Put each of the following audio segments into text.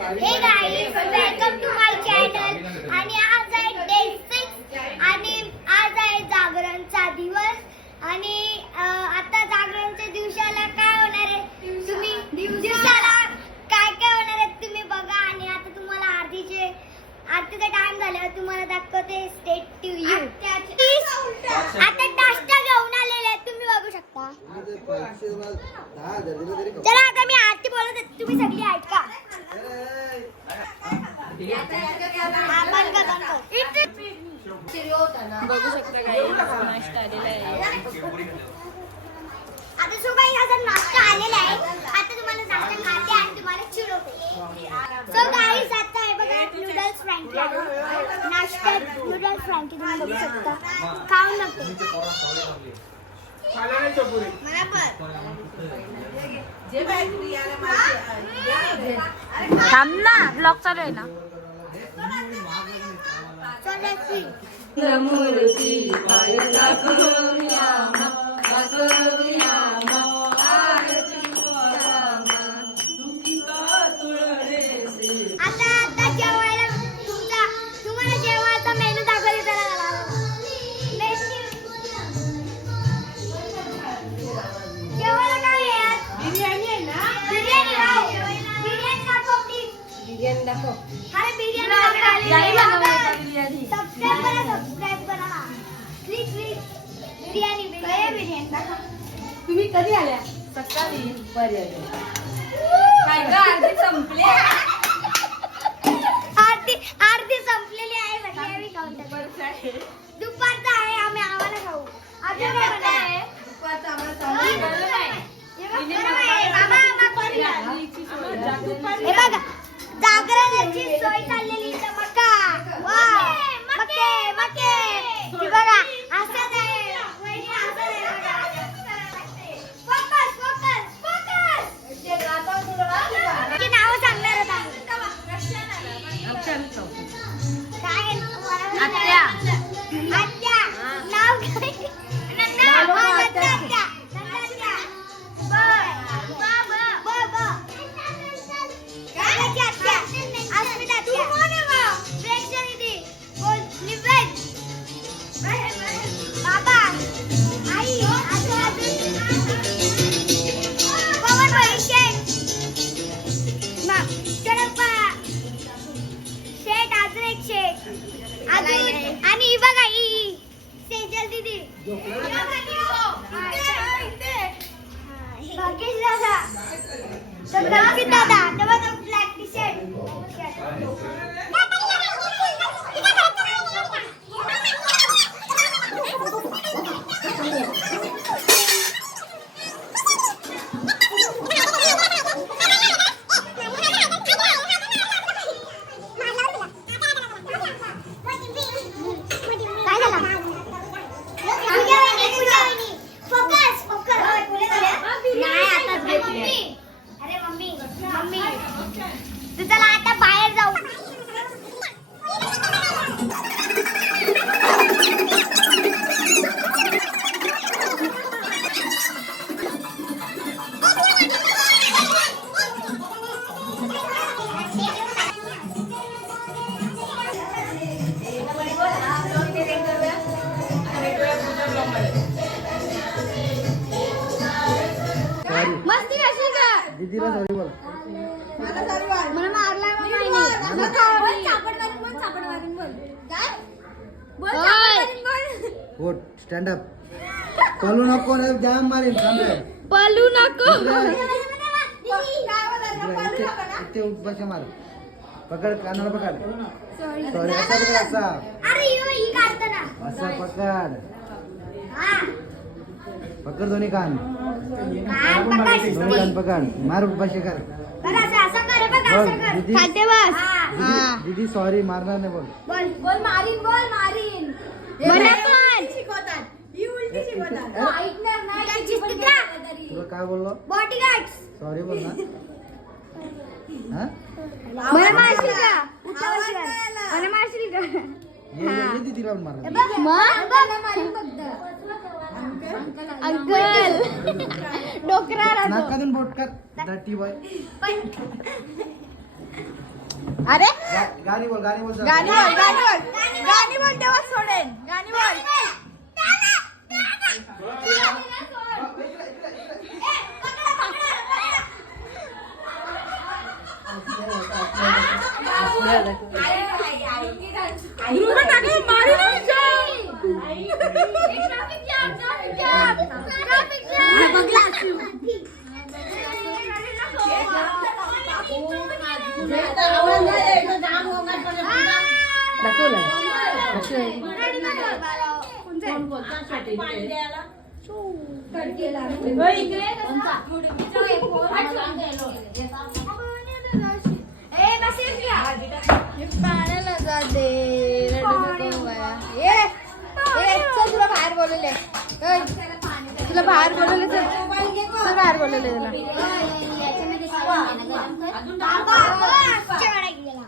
हे guys welcome to my channel. आणि आज आहे डे 6 आणि आज आहे जागरणचा दिवस. आणि आता जागरणच्या दिवसाला काय होणार आहे तुम्ही दिवसाला काय काय होणार आहे तुम्ही बघा. आणि आता तुम्हाला आरतीचा टाइम झाल्यावर तुम्हाला दाखवते. State to you. आता नाश्ता घेऊन आलेले आहेत तुम्ही बघू शकता. चला आता मी आरती बोलत आहे तुम्ही सगळी ऐका. बघू शकता काही नाश्ता आलेला आहे. आता सो काही आता नाश्ता आलेला आहे. आता तुम्हाला नाश्ता खाते आणि तुम्हाला चिरवते. सो गाईस आता आहे बघा नूडल्स फ्रँकी आहे. नाश्ता नूडल्स फ्रँकी तुम्ही बघू शकता. खाऊन नका. थांब ना ब्लॉग चालू आहे ना. मूर्ती आता जेवायला तुम्हाला जेवायचा मेनू दाखवले जरा. जेवायला काय आहे? बिर्याणी आहे ना. बिर्याणी दाखव प्लीज. बिर्याणी दाखव. अरे बिर्याणी सबस्क्राइब करा प्लीज. बिर्याणी दाखव. तुम्ही कधी आल्या? सकाळी. काय ग आरती संपले? आरती संपलेली आहे. सगळी खाऊन टाकू. दुपारचा आहे आम्हाला खाऊ. अजून काय बनवलंय? हे बघा जागरणाची सोय चाललेली इथं. मका मके हे बघा असंच आहे. वहिनी असंच आहे बघा. फोकस की नाव सांगणार होता. काय आत्या. नाव काय? आणि ही बघा ही सेजल दीदी. भाग्येश दादा. तर दादा तेव्हा ब्लॅक टी शर्ट. चला आता बाहेर जाऊ. मस्ती कशी का दीदीला सॉरी बोल. मला मारला हो स्टँड अप. पळू नको ना जाम मारीन. पळू नको. इथे उठ बस मार. पकड कानाला पकड. सॉरी असा पकड असा. अरे ही काढताना असा पकड. पकड दोन्ही कान. दोन्ही कान पकड. मार बशी कर. दीदी सॉरी मारणार नाही बोल. बोल मारीन. शिकवतात. ही उलटी शिकवतात. ऐकणार नाही. तुला काय बोललो? बॉडीगार्ड्स. सॉरी बोल ना. हा मला मारशील का? मला मारशील का? ये दीदीला मार. अंकल डोकरा नाकातून बोट कर. Dirty boy. अरे गाणी बोल गाणी बोल गाणी बोल तेव्हा सोडेन. गाणी बोल. पाण्याला जाते. तुला बाहेर बोलवले. तुला बाहेर बोलवले. चल बाहेर बोलवले तुला.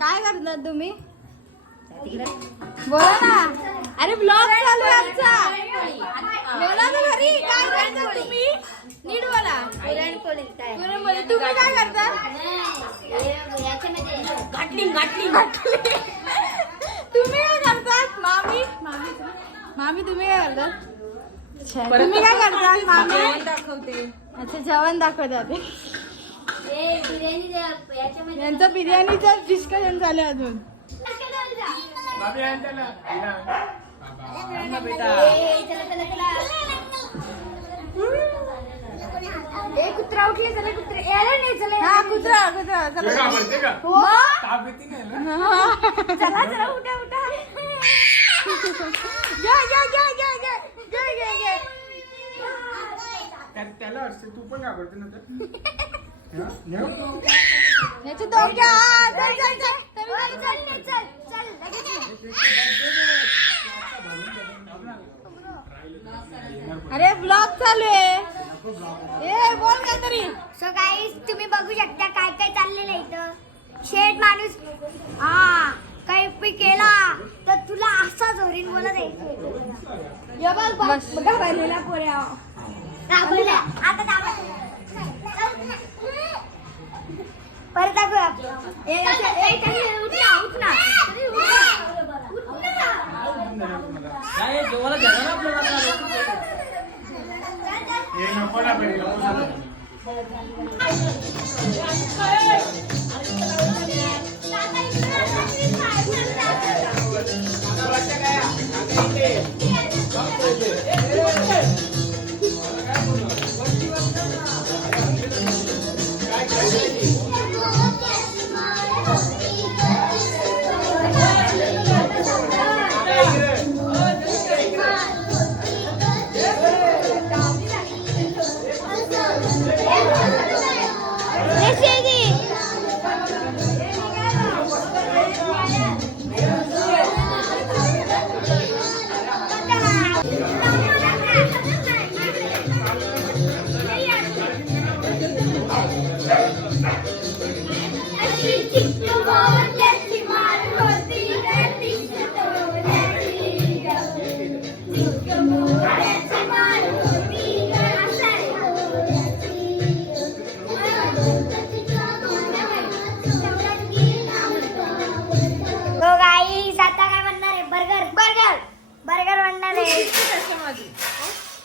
काय करतात तुम्ही? बोला ना. अरे ब्लॉग चालू आहे आमचा. बोला ना घरी. काय करतात तुम्ही? नीट बोला. पुरणपोळी. तुम्ही काय करता? तुम्ही काय करतात? मामी तुम्ही काय करतात? तुम्ही काय करतात? मामी दाखवते. अच्छा जेवण दाखवतात. यांचं बिर्याणीचं डिस्कशन झालं अजून. कुत्रा उठले. चला कुत्रे. हा कुत्रा चला उठा. त्याला असते तू पण घाबरते ना याचे दोन घ्या. अरे ब्लॉग चालू आहे. ए बोल काहीतरी. सो गाईस तुम्ही बघू शकता काय काय चाललेलं आहे इथं. शेठ माणूस हा काही केला तर तुला असा जोरीन बोलत आहे. बघा बनलेला पोऱ्या. आता परत दाखवूया.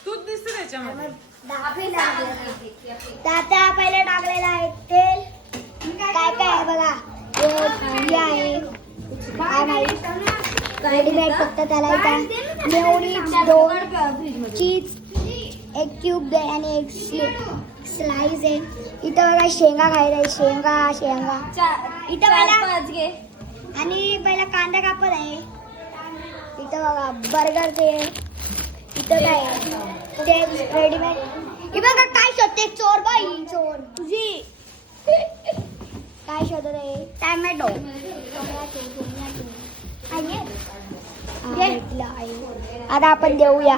तूच दिसते त्याच्यामध्ये. आता पहिले टाकलेलं आहे तेल. काय काय आहे बघा. हे आहे काय माहिती. रेडीमेड फक्त त्याला मेयोनीज 2 चीज 1 क्यूब दे आणि 1 स्लाइस आहे. इथं बघा शेंगा खायला. शेंगा इथं पहिला आणि पहिला कांदा कापत आहे. इथं बघा बर्गर ते. इथं काय ते रेडीमेड. हे बघा काय शोधते. चोर बाई चोर तुझी. काय शोधत आहे. टॅमॅटो. आता आपण देऊया.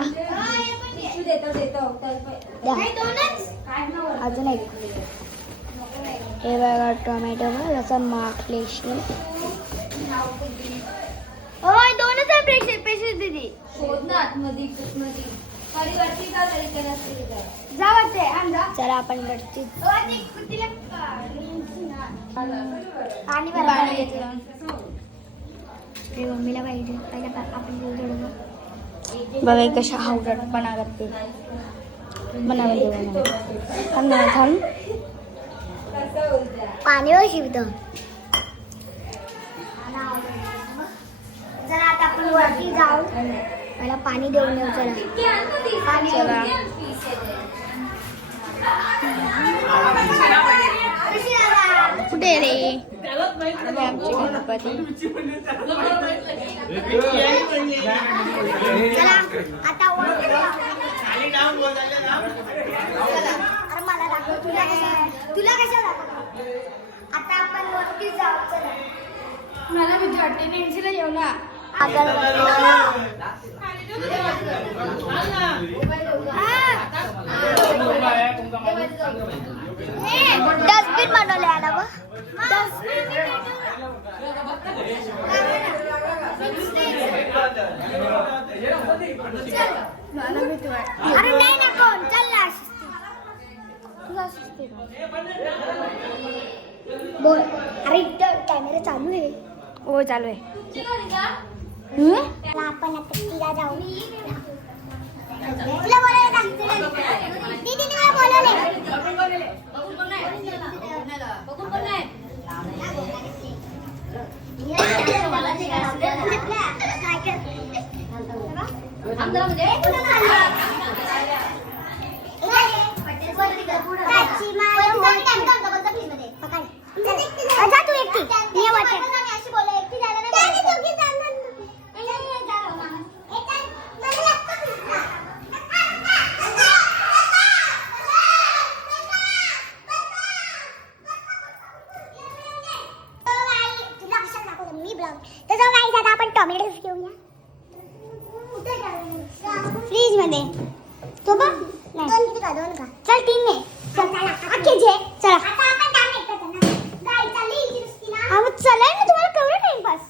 अजून एक. हे बघा टोमॅटो बघा मार्कलेशन. होय 2च आहे पैसे दिदी. चला आपण वरती. पाणी पाणी घेतलं. ते मम्मीला पाहिजे पहिला आपण थोडं बघा कशा हावडटपणा करते. बनावं थांब. पाणीवर शिवतो. जरा आता आपण वरती जाऊ पहिला पाणी देऊन येऊ. चला पाणी चला. कुठे रे आमचे गणपती. चला आता वरती जाऊ. चला अरे मला दाखव. तुला कशा दाखव. आता आपण वरती जाऊ. चला मला भीती वाटते. नेन्सीला येऊ ना. डस्टबिन बनवले आला बघ. मला भीती वाटते. अरे नाही नको. चल ना बोल. अरे इथं कॅमेरा चालू आहे. हो चालू आहे. आपण आता तिला जाऊ. तुला बोलायला सांगितलं. दीदीने मला बोलवले. जा तू एकटी. ये वाटत. टॉमॅटोज घेऊया फ्रीज मध्ये. तो बघ. दोन का चल 3 ने. अख्खे जे. चला चला ना तुम्हाला केवढा टाइमपास.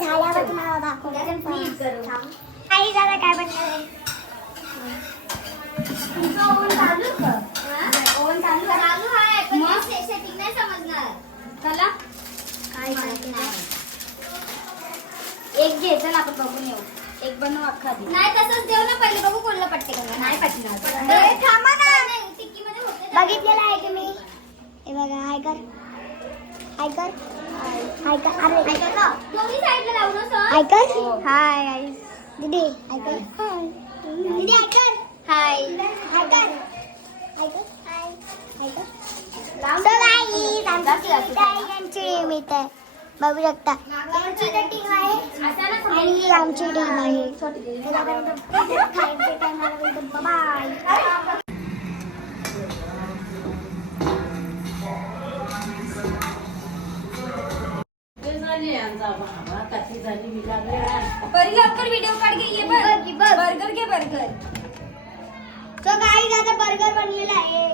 झाल्यावर तुम्हाला दाखवतो. काही झालं काय बनणार. ओव्हन चालू आहे पण सेटिंग नाही समजणार. चला काय माहिती नाही. एक घे. चल आपण बघून येऊ. एक बनव अख्खा दे. नाही तसंच देऊ ना. पहिले बघू कोणला पटते का. नाही पटणार. थांबा ना. टिक्की मध्ये होते. बघितलेलं आहे तुम्ही. हे बघा. हाय कर. हाय कर. हाय कर. अरे हाय कर ना. दोन्ही साइडला लावू ना सर. हाय कर. Hi guys. दीदी हाय कर. हाय दीदी हाय कर. हाय हाय कर. हाय कर. हाय हाय कर. सो गाइस आमची टीम इथे बघू शकता. आमची टीम आहे आणि आमची टीम आहे. बाय. बर्गर वीडियो काढ घे. ये बर्गर घे. बर्गर तो गाईज आता बर्गर बनलेला आहे.